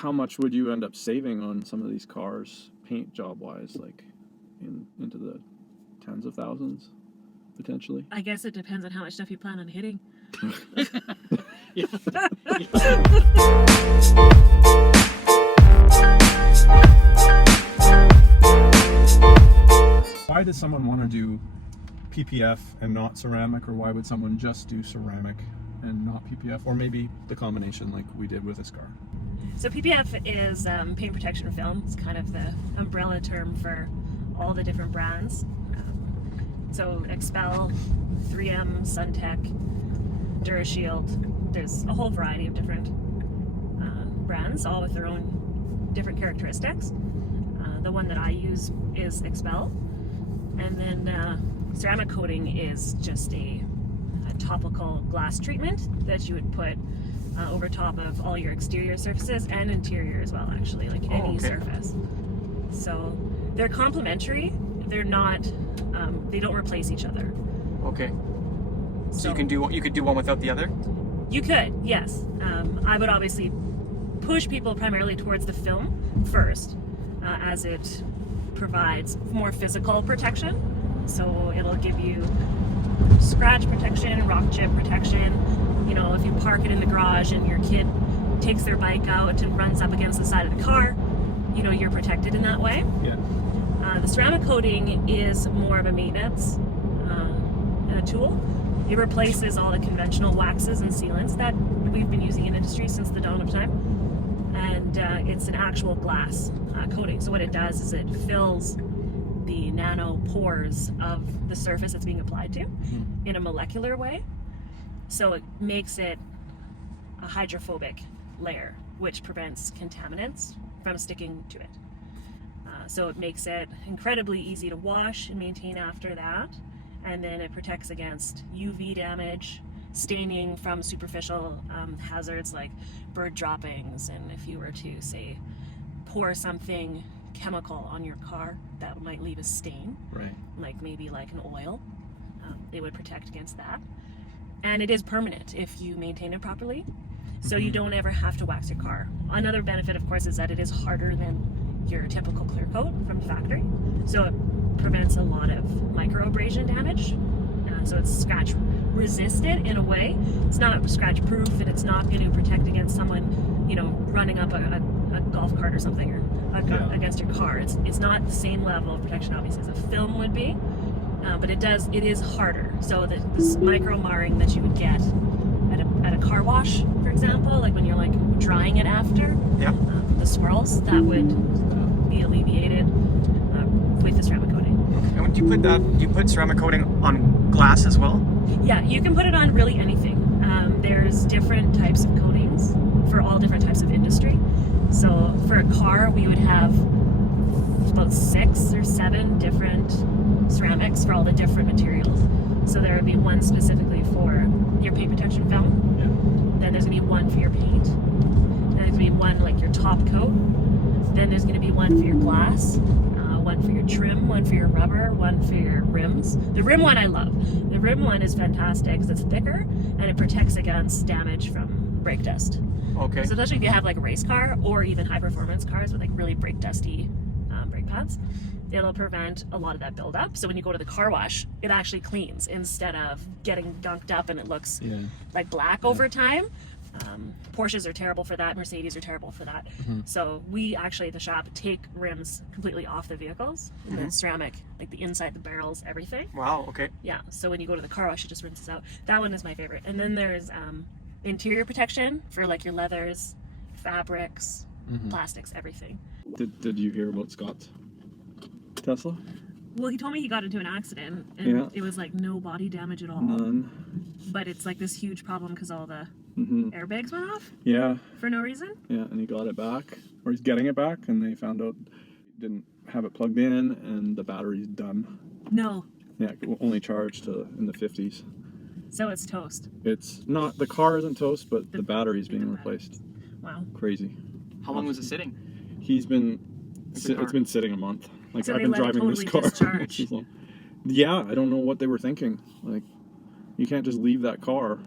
how much would you end up saving on some of these cars, paint job wise, like into the tens of thousands, potentially? I guess it depends on how much stuff you plan on hitting. Yeah. Why does someone want to do PPF and not ceramic, or why would someone just do ceramic and not PPF, or maybe the combination like we did with this car? So PPF is paint protection film. It's kind of the umbrella term for all the different brands. So Expel, 3M, Suntech, DuraShield. There's a whole variety of different brands, all with their own different characteristics. The one that I use is Expel. And then ceramic coating is just a topical glass treatment that you would put over top of all your exterior surfaces and interior as well, actually, like any surface. So they're complementary. They're not, they don't replace each other. Okay. So you could do one without the other? You could, yes. I would obviously push people primarily towards the film first, as it provides more physical protection. So it'll give you scratch protection, rock chip protection. You know, if you park it in the garage and your kid takes their bike out and runs up against the side of the car, you know, you're protected in that way. Yeah. The ceramic coating is more of a maintenance tool. It replaces all the conventional waxes and sealants that we've been using in industry since the dawn of time. And it's an actual glass coating. So what it does is it fills the nano pores of the surface it's being applied to in a molecular way. So it makes it a hydrophobic layer, which prevents contaminants from sticking to it. So it makes it incredibly easy to wash and maintain after that. And then it protects against UV damage, staining from superficial hazards like bird droppings. And if you were to, say, pour something chemical on your car that might leave a stain, Right. like maybe like an oil, it would protect against that. And it is permanent if you maintain it properly. So you don't ever have to wax your car. Another benefit, of course, is that it is harder than your typical clear coat from the factory. So it prevents a lot of micro abrasion damage. So it's scratch resistant in a way. It's not scratch proof, and it's not going to protect against someone, you know, running up a golf cart or something, or against your car. It's not the same level of protection, obviously, as a film would be. But it is harder. So this micro marring that you would get at a car wash, for example, like when you're like drying it after, the swirls, that would be alleviated with the ceramic coating. And when you put ceramic coating on glass as well? Yeah, you can put it on really anything. There's different types of coatings for all different types of industry. So for a car, we would have about 6 or 7 different ceramics for all the different materials. So there would be one specifically for your paint protection film. Yeah. Then there's going to be one for your paint. Then there's going to be one like your top coat. Then there's going to be one for your glass, one for your trim, one for your rubber, one for your rims. The rim one I love. The rim one is fantastic because it's thicker and it protects against damage from brake dust. Okay. So especially if you have like a race car or even high performance cars with like really brake dusty brake pads, it'll prevent a lot of that buildup. So when you go to the car wash, it actually cleans instead of getting gunked up and it looks like black over time. Porsches are terrible for that. Mercedes are terrible for that. So we actually at the shop take rims completely off the vehicles and then ceramic, like the inside, the barrels, everything. Wow, okay. Yeah, so when you go to the car wash, it just rinses out. That one is my favorite. And then there's interior protection for like your leathers, fabrics, plastics, everything. Did you hear about Scott's Tesla? Well, he told me he got into an accident and it was like no body damage at all. None. But it's like this huge problem because all the airbags went off. Yeah. For no reason. Yeah, and he got it back, or he's getting it back, and they found out he didn't have it plugged in, and the battery's done. No. Yeah, only charged in the 50s. So it's toast. It's not, the car isn't toast, but the battery's being replaced. Wow. Crazy. How long was it sitting? It's been sitting a month. Like, So I've been driving this car. Discharge. Yeah, I don't know what they were thinking. Like, you can't just leave that car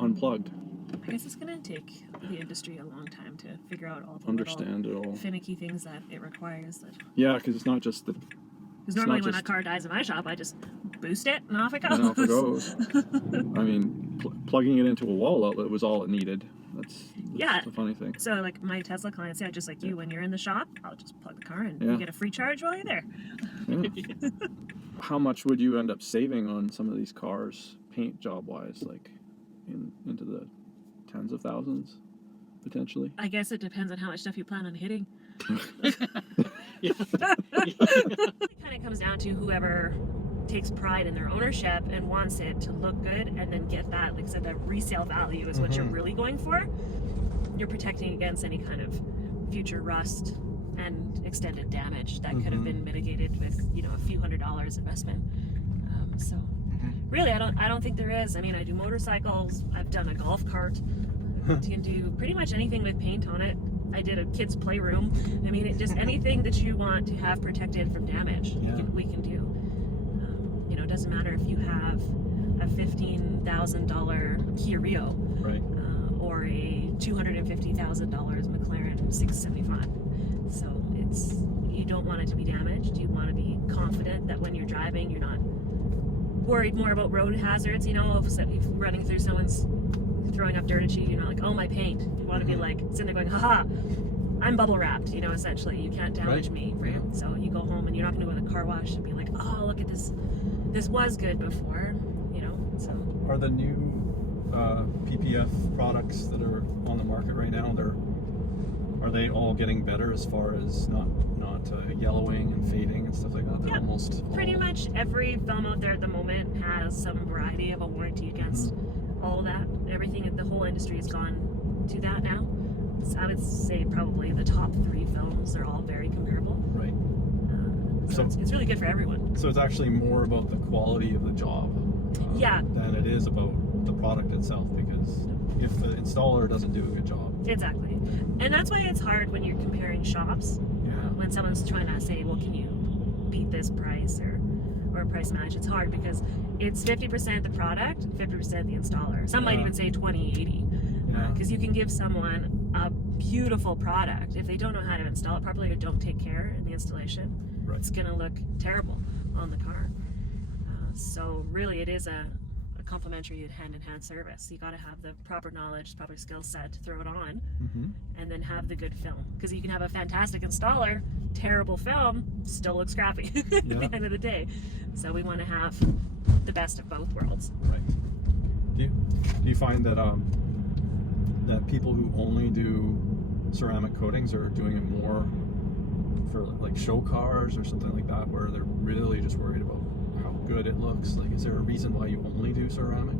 unplugged. I guess it's going to take the industry a long time to figure out all the Understand it little all. finicky things that it requires. Yeah, because it's not just the. Because normally when a car dies in my shop, I just boost it and off it goes. And off it goes. I mean, plugging it into a wall outlet was all it needed. That's Yeah. the funny thing. So like my Tesla clients, yeah, just like you, when you're in the shop, I'll just plug the car in. Yeah. You get a free charge while you're there. Yeah. How much would you end up saving on some of these cars, paint job wise, like into the tens of thousands, potentially? I guess it depends on how much stuff you plan on hitting. Yeah. It kind of comes down to whoever takes pride in their ownership and wants it to look good and then get that, like I said, that resale value is what you're really going for. You're protecting against any kind of future rust and extended damage that could have been mitigated with, you know, a few $100 investment. So really, I don't think there is. I mean, I do motorcycles. I've done a golf cart. You can do pretty much anything with paint on it. I did a kids' playroom. I mean, just anything that you want to have protected from damage, we can do. You know, it doesn't matter if you have a $15,000 Kia Rio, Right. or a $250,000 McLaren 675. So it's, you don't want it to be damaged. You want to be confident that when you're driving, you're not worried more about road hazards. You know, if running through someone's throwing up dirt at you, you're not like, oh, my paint. You want to be like sitting there going, haha, I'm bubble wrapped, you know, essentially. You can't damage me, right? So you go home and you're not going to go to the car wash and be like, oh, look at this. This was good before, you know. So Are the new PPF products that are on the market right now, are they all getting better as far as not yellowing and fading and stuff like that? They're almost pretty much every film out there at the moment has some variety of a warranty against all that. Everything, the whole industry has gone to that now. So I would say probably the top 3 films are all very comparable. Right. So it's really good for everyone. So it's actually more about the quality of the job than it is about the product itself, because if the installer doesn't do a good job. Exactly. And that's why it's hard when you're comparing shops. When someone's trying to say, well, can you beat this price or price match? It's hard because it's 50% the product, 50% the installer. Some might even say 20-80. Because you can give someone a beautiful product. If they don't know how to install it properly or don't take care in the installation, it's going to look terrible on the car. So really it is a complementary hand-in-hand service. You got to have the proper knowledge, proper skill set to throw it on, and then have the good film. Because you can have a fantastic installer, terrible film, still looks crappy at the end of the day. So we want to have the best of both worlds. Right. Do you find that that people who only do ceramic coatings are doing it more for like show cars or something like that, where they're really just worried about how good it looks? Like, is there a reason why you only do ceramic?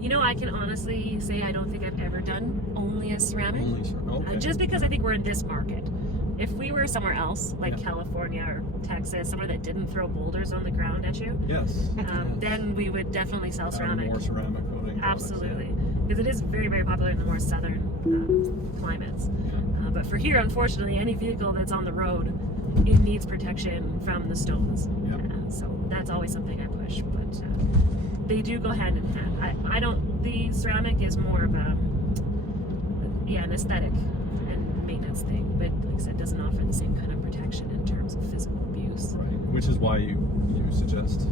You know, I can honestly say I don't think I've ever done only a ceramic. Okay. Just because I think we're in this market. If we were somewhere else, like California or Texas, somewhere that didn't throw boulders on the ground at you, then we would definitely sell ceramic. More ceramic coating. Absolutely. Because it is very, very popular in the more southern climates. But for here, unfortunately, any vehicle that's on the road, it needs protection from the stones. So that's always something I push. But they do go hand in hand. The ceramic is more of an aesthetic and maintenance thing. But like I said, it doesn't offer the same kind of protection in terms of physical abuse. Right. Which is why you suggest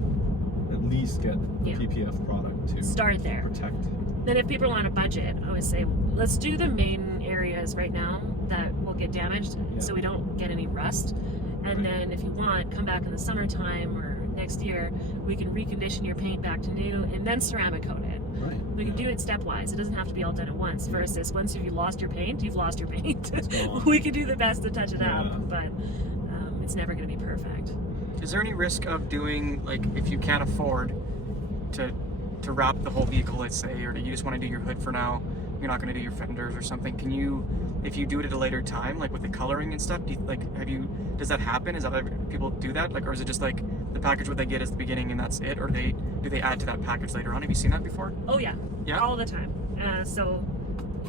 at least get the PPF product to start there. Protect. Then if people are on a budget, I always say, let's do the main areas right now that will get damaged so we don't get any rust. And then if you want, come back in the summertime or next year, we can recondition your paint back to new and then ceramic coat it. Right. We can do it stepwise. It doesn't have to be all done at once. Versus once you've lost your paint, you've lost your paint. We can do the best to touch it up, but it's never going to be perfect. Is there any risk of doing, like, if you can't afford to wrap the whole vehicle, let's say, or you just want to do your hood for now, you're not going to do your fenders or something, can you, if you do it at a later time, like with the coloring and stuff, does that happen? Is that people do that? Like, or is it just like the package what they get is the beginning and that's it? Or do they add to that package later on? Have you seen that before? Oh yeah. All the time. So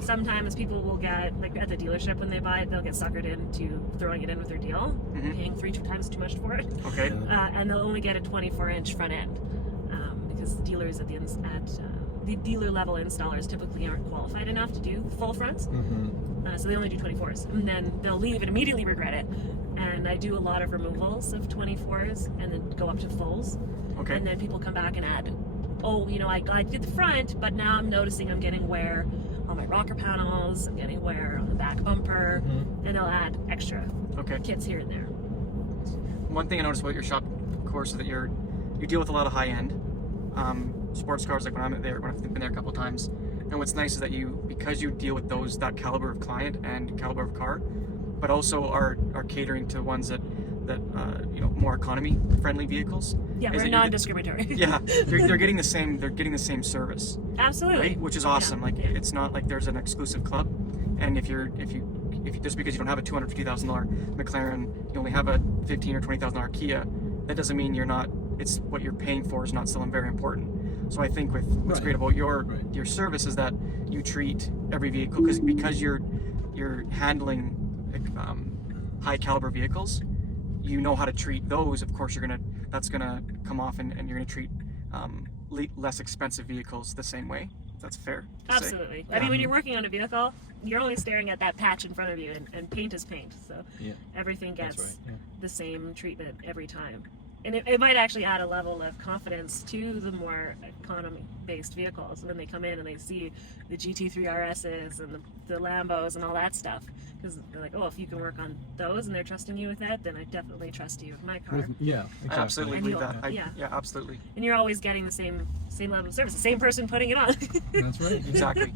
sometimes people will get, like at the dealership when they buy it, they'll get suckered into throwing it in with their deal, paying 3 times too much for it. Okay. And they'll only get a 24-inch front end because the dealers at the dealer level installers typically aren't qualified enough to do full fronts. So they only do 24s, and then they'll leave and immediately regret it. And I do a lot of removals of 24s and then go up to fulls. Okay. And then people come back and add, oh, you know, I did the front, but now I'm noticing I'm getting wear on my rocker panels, I'm getting wear on the back bumper, and they'll add extra kits here and there. One thing I noticed about your shop, of course, is that you deal with a lot of high-end sports cars, like when I've been there a couple of times. And what's nice is that because you deal with that caliber of client and caliber of car, but also are catering to ones that you know, more economy friendly vehicles. Yeah, we're non-discriminatory. Yeah, they're getting the same service. Absolutely. Right? Which is awesome. It's not like there's an exclusive club, and if you just because you don't have a $250,000 McLaren, you only have a $15,000 or $20,000 Kia, that doesn't mean it's what you're paying for is not still very important. So I think what's great about your service is that you treat every vehicle because you're handling high caliber vehicles. You know how to treat those. Of course, that's gonna come off, and you're gonna treat less expensive vehicles the same way. That's fair to Absolutely. say. I mean, when you're working on a vehicle, you're only staring at that patch in front of you, and paint is paint. So everything gets the same treatment every time. And it might actually add a level of confidence to the more economy-based vehicles when they come in and they see the GT3 RSs and the Lambos and all that stuff. Because they're like, oh, if you can work on those and they're trusting you with that, then I definitely trust you with my car. Yeah, exactly. I absolutely believe that. Yeah, absolutely. And you're always getting the same level of service, the same person putting it on. That's right. Exactly.